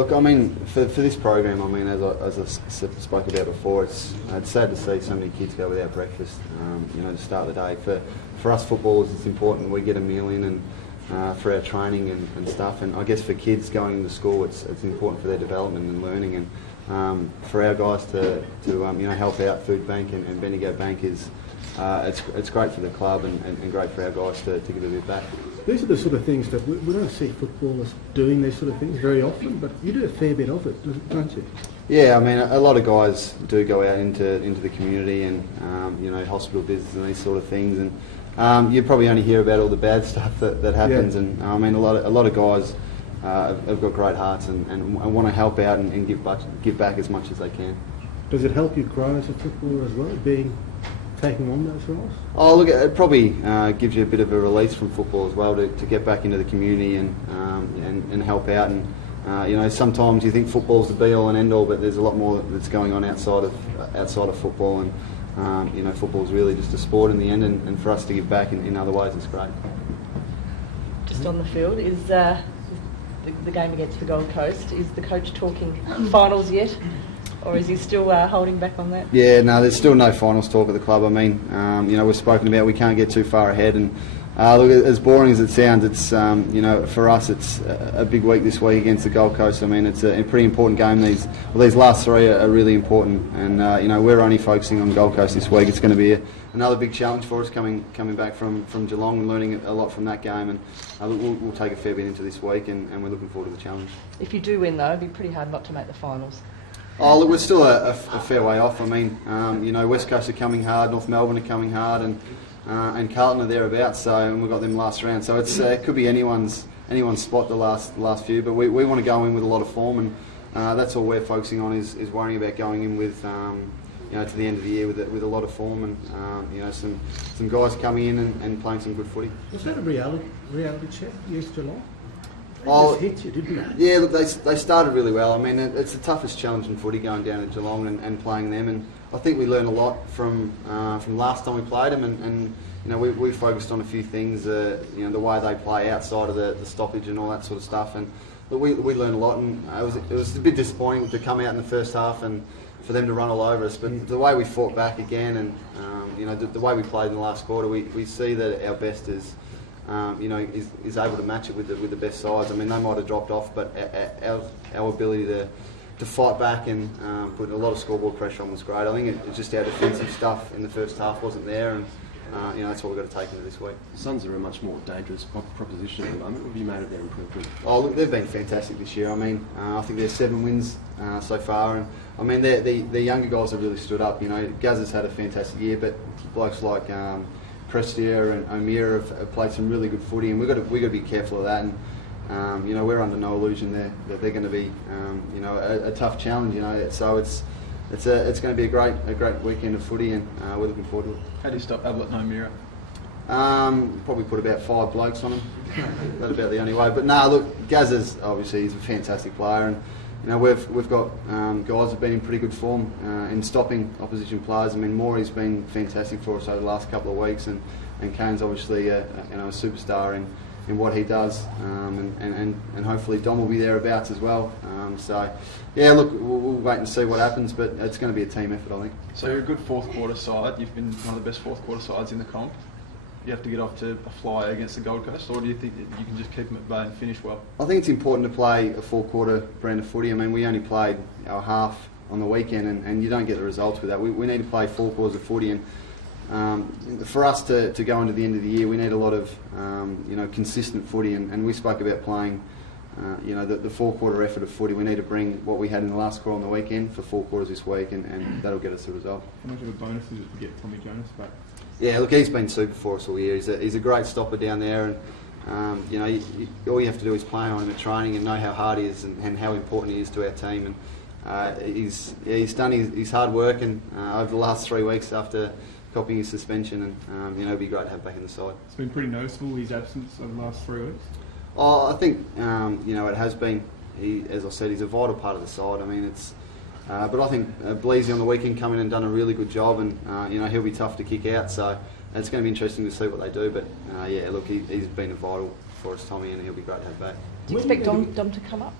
look, I mean, for this program, I mean, as I spoke about before, it's sad to see so many kids go without breakfast. To start the day. For us footballers, it's important we get a meal in and for our training and stuff. And I guess for kids going into school, it's important for their development and learning. And for our guys to help out Foodank and Bendigo Bank is it's great for the club and great for our guys to give a bit back. These are the sort of things that we don't see footballers doing these sort of things very often, but you do a fair bit of it, don't you? Yeah, I mean, a lot of guys do go out into the community and hospital visits and these sort of things, and you probably only hear about all the bad stuff that happens. Yeah. And I mean, a lot of guys have got great hearts and want to help out and give back as much as they can. Does it help you grow as a footballer as well, taking on those roles? Oh, look, it probably gives you a bit of a release from football as well to get back into the community and help out. And sometimes you think football's the be all and end all, but there's a lot more that's going on outside of football. And football's really just a sport in the end. And for us to give back in other ways, it's great. Just on the field, is the game against the Gold Coast? Is the coach talking finals yet? Or is he still holding back on that? Yeah, no, there's still no finals talk at the club. I mean, we've spoken about we can't get too far ahead. And look, as boring as it sounds, it's for us it's a big week this week against the Gold Coast. I mean, it's a pretty important game. These last three are really important, and we're only focusing on Gold Coast this week. It's going to be another big challenge for us coming back from Geelong and learning a lot from that game. And we'll take a fair bit into this week, and we're looking forward to the challenge. If you do win, though, it'd be pretty hard not to make the finals. Oh, look, we're still a fair way off. I mean, West Coast are coming hard, North Melbourne are coming hard, and Carlton are thereabouts. And we got them last round. So it could be anyone's spot the last few. But we want to go in with a lot of form, and that's all we're focusing on is worrying about going in with to the end of the year with a lot of form and some guys coming in and playing some good footy. Was that a reality check against Geelong? They just hit you, didn't they? Yeah, look, they started really well. I mean, it's the toughest challenge in footy going down to Geelong and playing them. And I think we learned a lot from last time we played them. And we focused on a few things, the way they play outside of the stoppage and all that sort of stuff. And look, we learned a lot. And it was a bit disappointing to come out in the first half and for them to run all over us. But the way we fought back again and the way we played in the last quarter, we see that our best is able to match it with the best sides. I mean, they might have dropped off, but our ability to fight back and put a lot of scoreboard pressure on was great. I think it's just our defensive stuff in the first half wasn't there, and that's what we've got to take into this week. The Suns are a much more dangerous proposition at the moment. What have you made of their improvement? Oh, look, they've been fantastic this year. I mean, I think there's 7 wins so far, and I mean, the younger guys have really stood up. Gaz has had a fantastic year, but blokes like Prestia and O'Meara have played some really good footy, and we've got to be careful of that. And we're under no illusion that they're going to be a tough challenge. So it's going to be a great weekend of footy, and we're looking forward to it. How do you stop Adelaide and O'Meara? Probably put about 5 blokes on him. That's about the only way. But look, Gaz is obviously he's a fantastic player, and we've got guys who've been in pretty good form in stopping opposition players. I mean, Morey's been fantastic for us over the last couple of weeks, and Kane's obviously a superstar in what he does, and hopefully Dom will be thereabouts as well. So yeah, look, we'll wait and see what happens, but it's going to be a team effort, I think. So you're a good fourth quarter side. You've been one of the best fourth quarter sides in the comp. You have to get off to a flyer against the Gold Coast, or do you think that you can just keep them at bay and finish well? I think it's important to play a full quarter brand of footy. I mean, we only played our half on the weekend, and you don't get the results with that. We need to play 4 quarters of footy, and for us to go into the end of the year, we need a lot of consistent footy, and we spoke about playing the 4 quarter effort of footy. We need to bring what we had in the last quarter on the weekend for 4 quarters this week, and that'll get us the result. How much of a bonus is it to get Tommy Jonas back? Yeah, look, he's been super for us all year. He's a great stopper down there, and all you have to do is play on him at training and know how hard he is and how important he is to our team. And he's done his hard work, and over the last 3 weeks after copying his suspension, and it'd be great to have back in the side. It's been pretty noticeable his absence over the last 3 weeks. Oh, I think it has been. As I said, he's a vital part of the side. I mean, it's. But I think Bleasy on the weekend come in and done a really good job, and he'll be tough to kick out. So it's going to be interesting to see what they do. But yeah, look, he's been a vital for us, Tommy, and he'll be great to have back. Do you expect Dom to come up?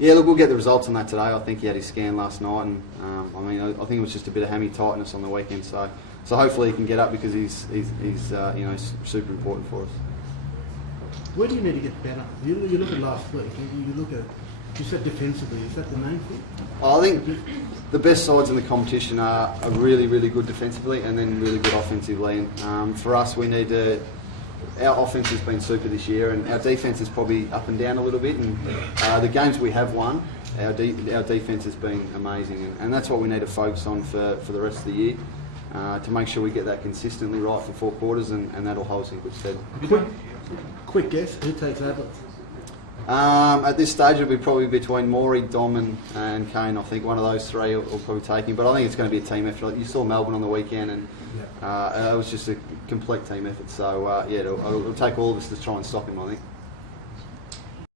Yeah, look, we'll get the results on that today. I think he had his scan last night, and I think it was just a bit of hammy tightness on the weekend. So hopefully he can get up because he's super important for us. Where do you need to get better? You look at last week. You look at. You said defensively. Is that the main thing? I think the best sides in the competition are really, really good defensively and then really good offensively. And for us, we need to. Our offence has been super this year, and our defence is probably up and down a little bit. And the games we have won, our defence has been amazing, and that's what we need to focus on for the rest of the year to make sure we get that consistently right for 4 quarters, and that'll hold us in good stead. Quick guess. Who takes Adelaide? At this stage, it'll be probably between Maury, Dom, and Kane. I think one of those three will probably take him. But I think it's going to be a team effort. Like you saw Melbourne on the weekend, and it was just a complete team effort. So it'll take all of us to try and stop him, I think.